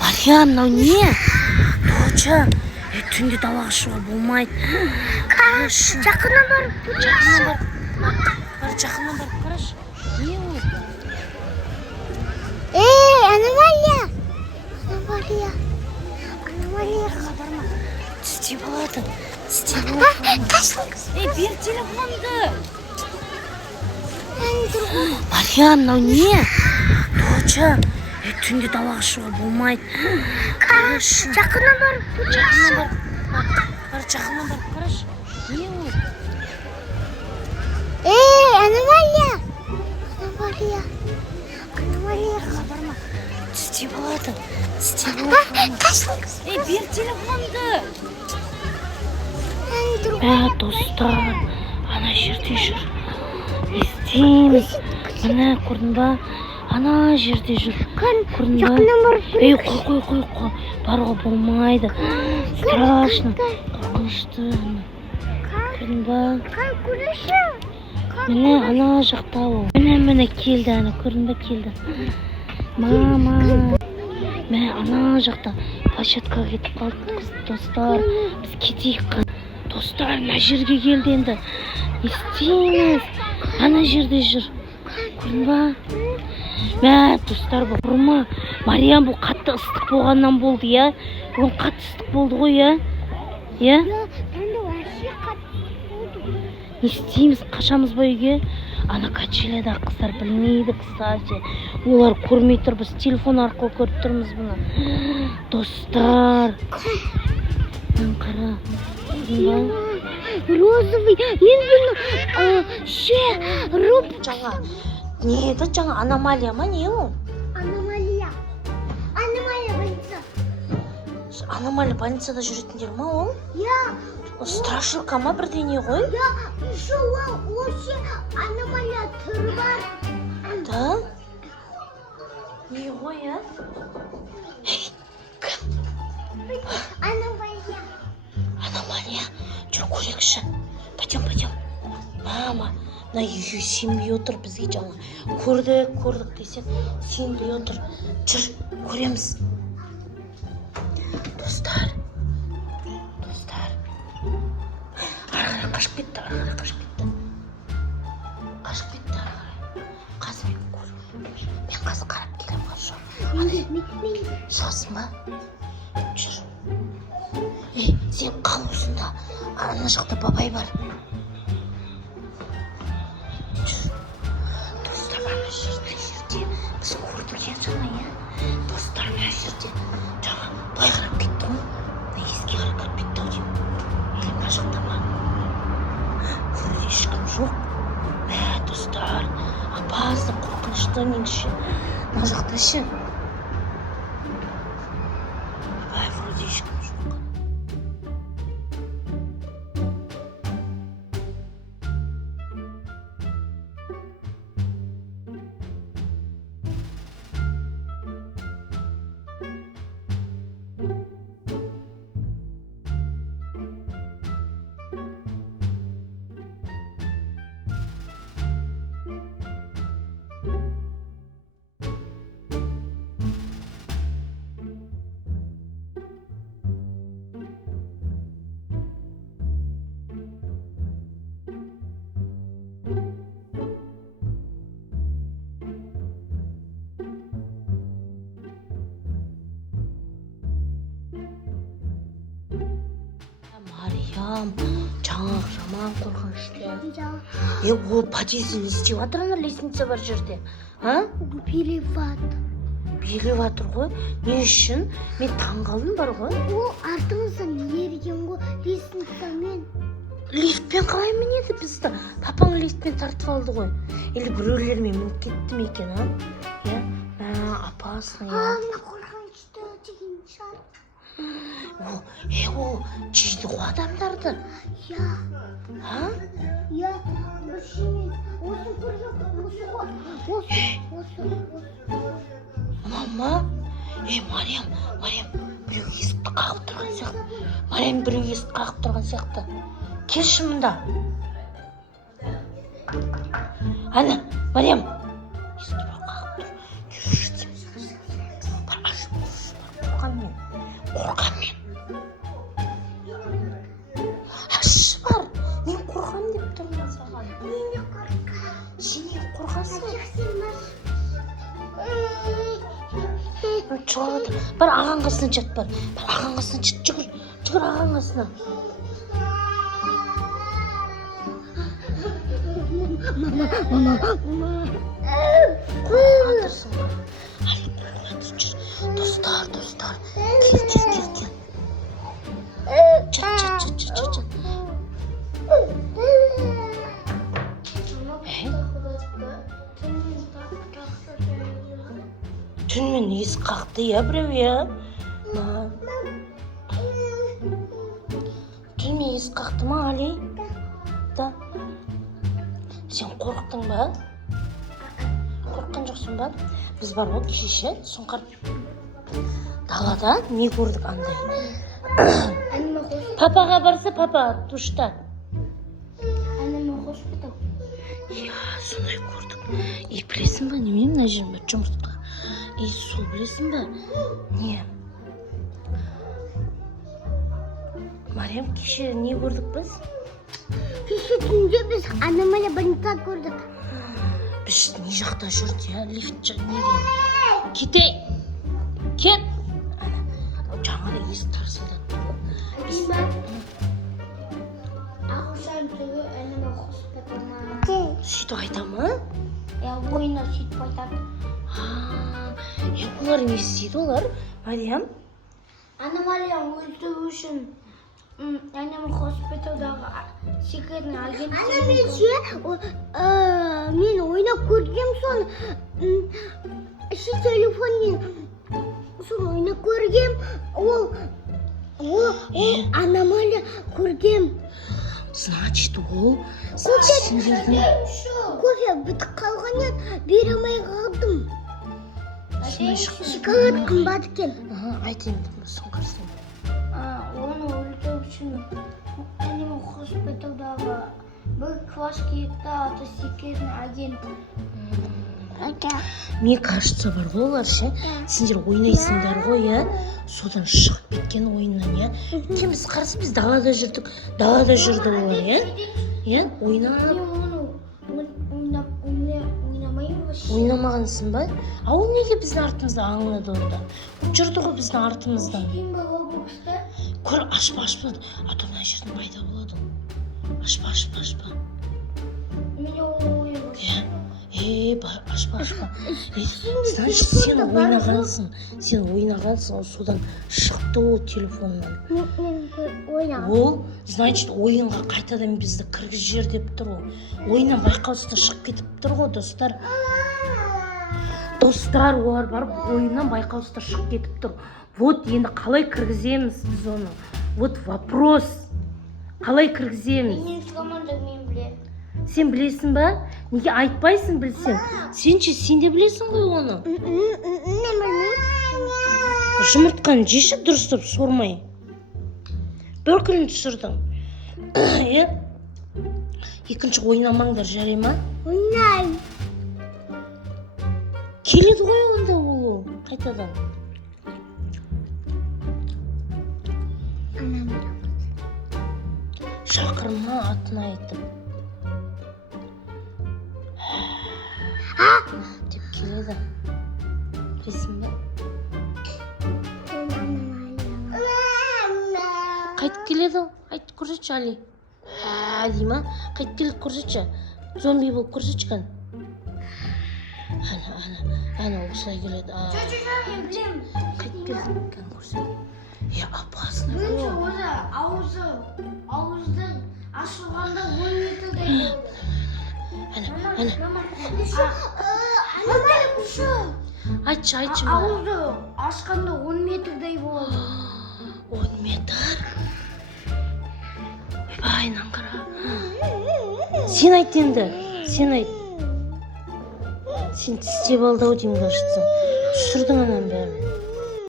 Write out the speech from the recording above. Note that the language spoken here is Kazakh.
Мариям, мынау не? Тоғжа, түнде далаға шығуға болмайды. Жақыннан барып көрейікші. Жақыннан барып қарашы. Не ол? Аномалия. Барма. Тістеп алады. Бер телефонды. Мариям, мынау не? Тоғжа, түнде далаға шығуға болмайды. Жақыннан барып көрейікші. Жақыннан барып қарашы. Не ол? Аномалия. Барма. Тістеп алады. Бер телефонды. Достар, ана жерде жүр. Естейміз. Міне, көрдің ба? Ана жерде жүр. Көрдің ба? Қой. Баруға болмайды. Страшно. Қорқынышты. Көрдің ба? Міне, ана жақта ол. Міне, келді ана. Көрдің ба? Келді. Мама. Міне, ана жақта. Площадкаға кетіп қалдық, достар. Біз кетейік. Достар, ана жерге келді енді. Естейміз. Ана жерде жүр. Көрдің ба? Достар, бұрма. Мариям, бұл қатты ыстық болғаннан болды, я? Бұл қатты ыстық болды ғой, я? Я? Не істейміз? Қашамыз ба үйге? Ана качеляда қыздар білмейді, кстати. Олар көрмей тұр, біз телефон арқылы көріп тұрмыз бұны. Достар. Қара. Розовый. Жаңа. Не еді? Жаңа аномалия ма? Не ол? Аномалия больница. Аномалия больницада жүретіндер ма ол? Я. Страшилка ма бірдеңе ғой? Я. Еще вообще аномалия түрі бар. Да? Не ғой, я? Аномалия. Жүр көрекші. Пойдем. Мама, на үйге сенбей отыр бізге жаңа. Көрдік десек, сенбей отыр. Жүр, көреміз. Достар. Арғара қашып кетті. Қазір мен көріп. Мен қазір қарап келем қаршы. Шығасың ба? Жүр. Сен қал осында. Ана жақта бабай бар. Достар, ана жерде. Біз көрдік ең жаңа, я? Достар, ана жерде. Жаңа былай қарап кетті ғой. Еске қарап кетті ау деймін. Или мына жақта ма? Вроде ешкім жоқ. Достар, опасно, қорқынышты неңше. Мына жақта ше. Вроде ешкім жоқ. Мариям, жаңа жаман қорқынышты. Ол подъезді не істеп жатыр, ана лестница бар жерде? Билеп жатыр ғой. Не үшін? Мен таңғалдым бар ғой. Ол артымыздан ерген ғой лестницамен. Лифтпен қалай мінеді бізді? Папаң лифтпен тартып алды ғой. Или біреулермен мініп кетті ме екен, опасно. Мына қорқынышты деген шығар. Ол жейді ғой адамдарды. Я. Осы көрген, осы. Мама, Мариям, біреу есікті қағып тұрған сияқты. Келші мұнда. Ана, Мариям. Есікті қағып тұр. Келші деймін. қорқам мен. Аш бар. Мен қорқам деп тұрмын саған. Мен де қорқам. Сен неге қорқасың? Чоғады. Бар ағаң қасына жат бар. Бар ағаң қасына жат. Жүгір. Жүгір ағаң қасына. Қорқатырсың ба? Али қорқатыр жүр. Достар. Кел. Жат. Түнмен ес қақты я біреу я. Түнмен ес қақты ма Али? Да. Сен қорықтың ба? Қорыққан жоқсың ба? Біз бар ғой кеше сұңқар далада не көрдік андай. Папаға барса папа душта. Я сондай көрдік. Білесің ба немен мына жерім бар жұмыртқа. Сол білесің ба? Не? Мариям кеше не көрдік біз? Кеше түнде біз аномалия больница көрдік. Біз не жақта жүрді я? Лифт неге? Кетей! Кет! Жаңағы есік тарсылдады. Сөйтіп айта ма? Ойына сөйтіп айтады. Бұлар не істейді олар? Мариям? Аномалия өлтіру үшін госпиталдағы секретный агент. Мен ойнап көргем соны. Телефонмен соны ойнап көргем. Ол аномалия көргем. Значит, ол кофе бітіп қалған еді, бере алмай қалдым. Шоколад қымбат екен. Айтайын сұңқарсың. Оны өлтіру үшін госпиталдағы бір класс кетті, аты секретный агент. Мен кажется бар ғой олар ше. Сендер ойнайсыңдар ғой я. Содан шығып кеткен ойыннан я. Біз қарсы біз далада жүрдік. Далада жүрді олар я. Я ойнап. Ойнамағансың ба? Ол неге біздің артымызда аңлады орда? Жүрді ғой біздің артымыздан. Көр, ашпа. Ата мына жерден пайда болады. Ашпа. Ашпа. Значит, сен ойнағансың, содан шықты ол телефоннан. Ол, значит, ойынға қайтадан бізді кіргіз жер деп тұр ол. Ойыннан байқаусызда шығып кетіп тұр ғой, достар. Достар, олар барып ойыннан байқаусызда шығып кетіп тұр. Вот, енді қалай кіргіземіз біз оны? Вот вопрос. Қалай кіргіземіз? Мен білем. Сен білесің ба? Неге айтпайсың білсең? Сен де білесің ғой оны. Жұмыртқаны жеші дұрыстап сормай. Бір күн түсірдің. Екінші ойнамаңдар жарай ма? Ойнайм. Келеді ғой онда ол қайтадан. Шақырма атын айтып. Деп келеді. Білесің бе? Қайтып келеді ол. Айтып көрсетші Али. Дей ма? Қайтып келеді көрсетші. Зомби болып көрсетші кән. Ана осылай келеді. Қайтып келеді кән көрсет. Опасно. Ауыздың ашылғанда 10 метрдей болды. Айтшы. Ауызды ашқанда 10 метрдей болды. 10 метр? Ойбайынан қара. Сен айт енді. Сен айт. Сен тістеп алды-ау деймін, кажется. Түсірдің анан бәрін.